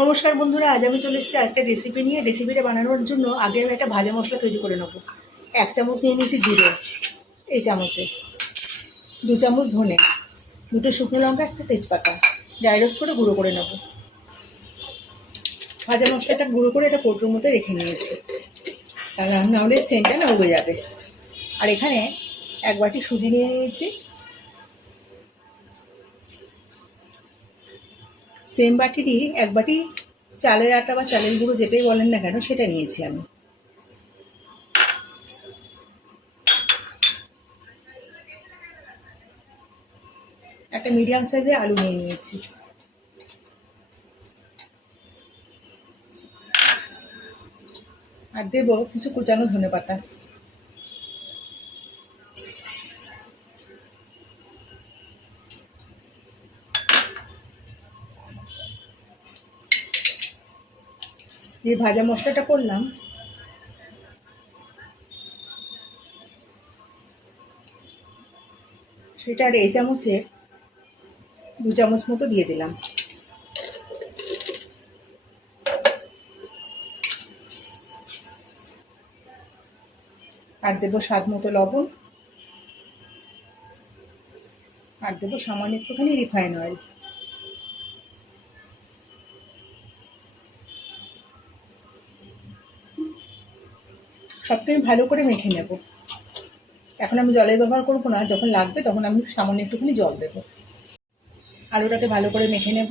নমস্কার বন্ধুরা, আজ আমি চলে এসেছি আরেকটা রেসিপি নিয়ে। রেসিপিটা বানানোর জন্য আগে আমি একটা ভাজা মশলা তৈরি করে নেব। এক চামচ নিয়ে নিয়েছি জিরে, এই চামচে। দু চামচ ধনে, দুটো শুকনো লঙ্কা, একটা তেজপাতা। ড্রাই রোস্ট করে গুঁড়ো করে নেব। ভাজা মশলাটা গুঁড়ো করে একটা কৌটোর মধ্যে রেখে নিয়েছি। আর নাহলে সেন্টটা না উবে যাবে। আর এখানে এক বাটি সুজি নিয়ে নিয়েছি। সেম বাটিরই এক বাটি চালের আটা বা চালের গুঁড়ো যেটাই বলেন না কেন, সেটা নিয়েছি আমি। একটা মিডিয়াম সাইজের আলু নিয়ে নিয়েছি। আর দেবো কিছু কুচানো ধনে পাতা যে ভাজা মশলাটা করলাম, সেটা আর এই চামচের দু চামচ মতো দিয়ে দিলাম। আর দেবো স্বাদ মতো লবণ। আর দেবো সামান্য একটুখানি রিফাইন অয়েল সবটাই ভালো করে মেখে নেব। এখন আমি জলের ব্যবহার করব না, যখন লাগবে তখন আমি সামান্য একটুখানি জল দেব। আলুটাকে ভালো করে মেখে নেব।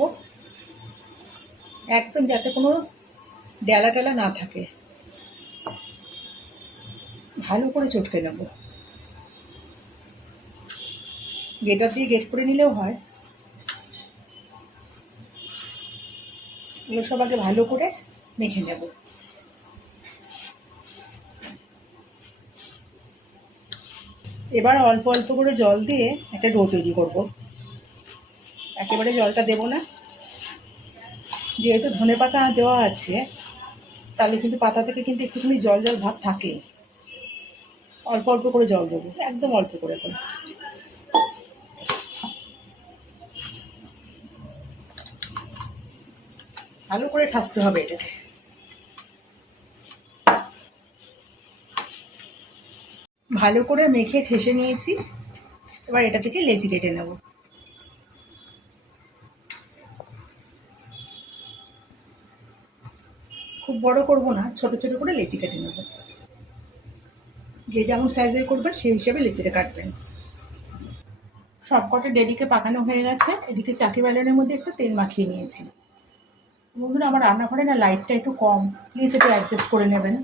একদম যাতে কোনো ডেলা টেলা না থাকে। ভালো করে চটকে নেব। গেটার দিয়ে গেট করে নিলেও হয়। এগুলো সব আগে ভালো করে মেখে নেব। এবার অল্প অল্প করে জল দিয়ে একটা ডো তৈরি করব। একেবারে জলটা দেব না। যেহেতু ধনে পাতা দেওয়া আছে, তাহলে কিন্তু পাতা থেকে কিন্তু একটুখানি জল জল ভাব থাকে। অল্প অল্প করে জল দেবো, একদম অল্প করে করে ভালো করে ঠাসতে হবে এটাকে। ভালো করে মেখে ঠেসে নিয়েছি। এবার এটা থেকে লেচি কেটে নেব। খুব বড় করব না, ছোট ছোট করে লেচি কেটে নেব। যে যেমন সাইজের করবেন, সেই হিসেবে লেচিটা কাটবেন। সব কটা ডেডিকে পাকানো হয়ে গেছে। এদিকে চাকি ব্যালনের মধ্যে একটু তেল মাখিয়ে নিয়েছি। বন্ধুরা, আমার রান্নাঘরে না লাইটটা একটু কম। প্লিজ একটু অ্যাডজাস্ট করে নেবেন।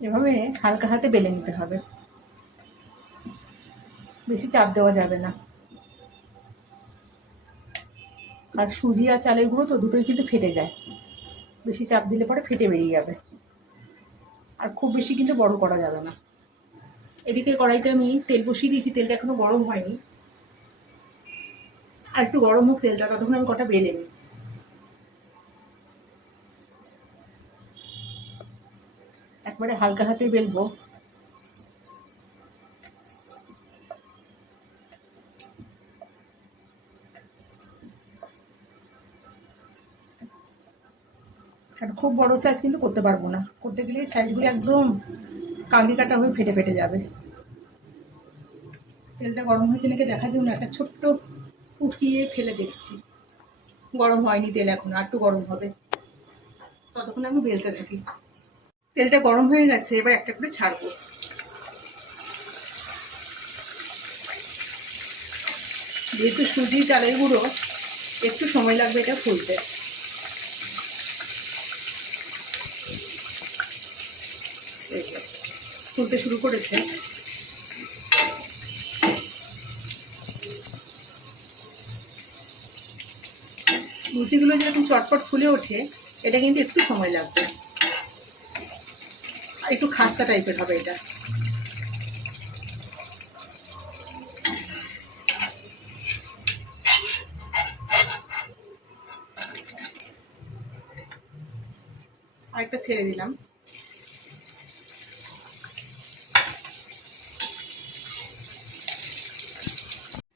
এভাবে হালকা হাতে বেলে নিতে হবে। বেশি চাপ দেওয়া যাবে না। আর সুজি আর চালের গুঁড়ো তো দুটোই কিন্তু ফেটে যায়। বেশি চাপ দিলে পরে ফেটে বেরিয়ে যাবে। আর খুব বেশি কিন্তু বড় করা যাবে না। এদিকে কড়াইতে আমি তেল বসিয়ে দিয়েছি, তেলটা এখনও গরম হয়নি। আর একটু গরম হোক তেলটা, ততক্ষণ আমি কটা বেলে নিই। একবারে হালকা হাতে বেলবো। খুব বড় সাইজ কিন্তু করতে পারব না। করতে গেলে সাইজগুলো একদম কাগড়ি কাটা হয়ে ফেটে ফেটে যাবে। তেলটা গরম হয়েছে নাকি দেখার জন্য একটা ছোট্ট উঠিয়ে ফেলে দেখছি। গরম হয়নি তেল এখন, আর একটু গরম হবে। ততক্ষণ আমি বেলতে থাকি। তেলটা গরম হয়ে গেছে, এবার একটা করে ছাড়বো। যেহেতু সুজি, চালের গুঁড়ো, একটু সময় লাগবে এটা ফুলতে। ফুলতে শুরু করেছে। লুচিগুলো যেরকম চটপট ফুলে ওঠে, এটা কিন্তু একটু সময় লাগবে। একটু খাস্তা টাইপের হবে এটা। আরেকটা ছেড়ে দিলাম।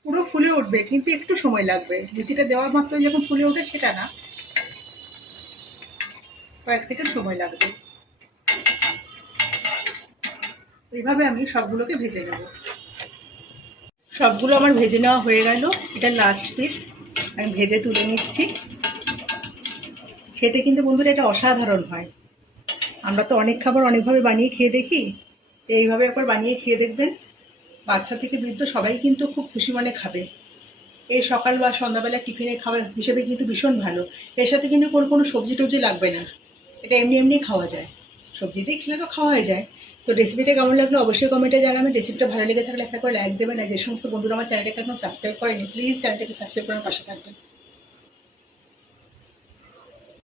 পুরো ফুলে উঠবে, কিন্তু একটু সময় লাগবে। লিচিটা দেওয়ার মাত্র যখন ফুলে ওঠে সেটা না। কয়েক সেকেন্ড সময় লাগবে। এইভাবে আমি সবগুলোকে ভেজে নেব। সবগুলো আমার ভেজে নেওয়া হয়ে গেল। এটা লাস্ট পিস আমি ভেজে তুলে নিচ্ছি। খেতে কিন্তু বন্ধুরা এটা অসাধারণ হয়। আমরা তো অনেক খাবার অনেকভাবে বানিয়ে খেয়ে দেখি। এইভাবে একবার বানিয়ে খেয়ে দেখবেন। বাচ্চা থেকে বৃদ্ধ সবাই কিন্তু খুব খুশি মনে খাবে। এই সকাল বা সন্ধ্যাবেলা টিফিনের খাবার হিসেবে কিন্তু ভীষণ ভালো। এর সাথে কিন্তু কোনো কোনো সবজি টবজি লাগবে না। এটা এমনি এমনি খাওয়া যায়। সবজি দিয়ে খেলে তো খাওয়া হয়ে যায়। তো রেসিপিটা কেমন লাগল অবশ্যই কমেন্টে জানাবেন। রেসিপিটা ভালো লেগে থাকলে একটা করে লাইক দেবেন। আর যে সমস্ত বন্ধুরা আমার চ্যানেলটাকে এখন সাবস্ক্রাইব করেনি প্লিজ চ্যানেলটাকে সাবস্ক্রাইব করার পাশে থাকবেন।